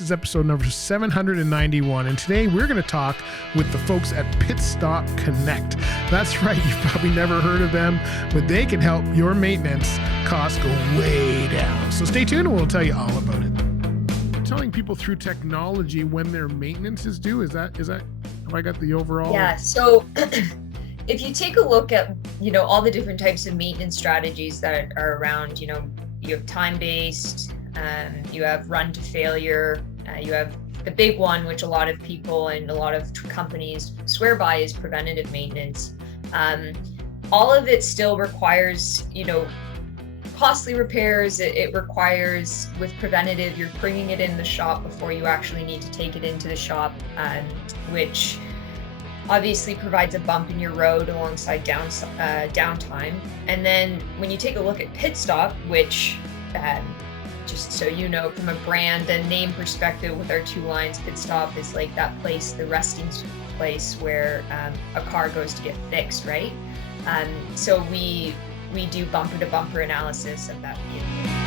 This is episode number 791, and today we're going to talk with the folks at Pitstop Connect. That's right, you've probably never heard of them, but they can help your maintenance costs go way down. So stay tuned and we'll tell you all about it. Telling people through technology when their maintenance is due, is that have I got the overall? Yeah, so if you take a look at, all the different types of maintenance strategies that are around, you have time-based, you have run to failure, you have the big one, which a lot of people and a lot of companies swear by, is preventative maintenance. All of it still requires, costly repairs. It requires, with preventative, you're bringing it in the shop before you actually need to take it into the shop, which obviously provides a bump in your road alongside downtime. And then when you take a look at Pitstop, which just so you know, from a brand and name perspective, with our two lines, Pitstop is like that place, the resting place where a car goes to get fixed, right? So we do bumper to bumper analysis of that vehicle.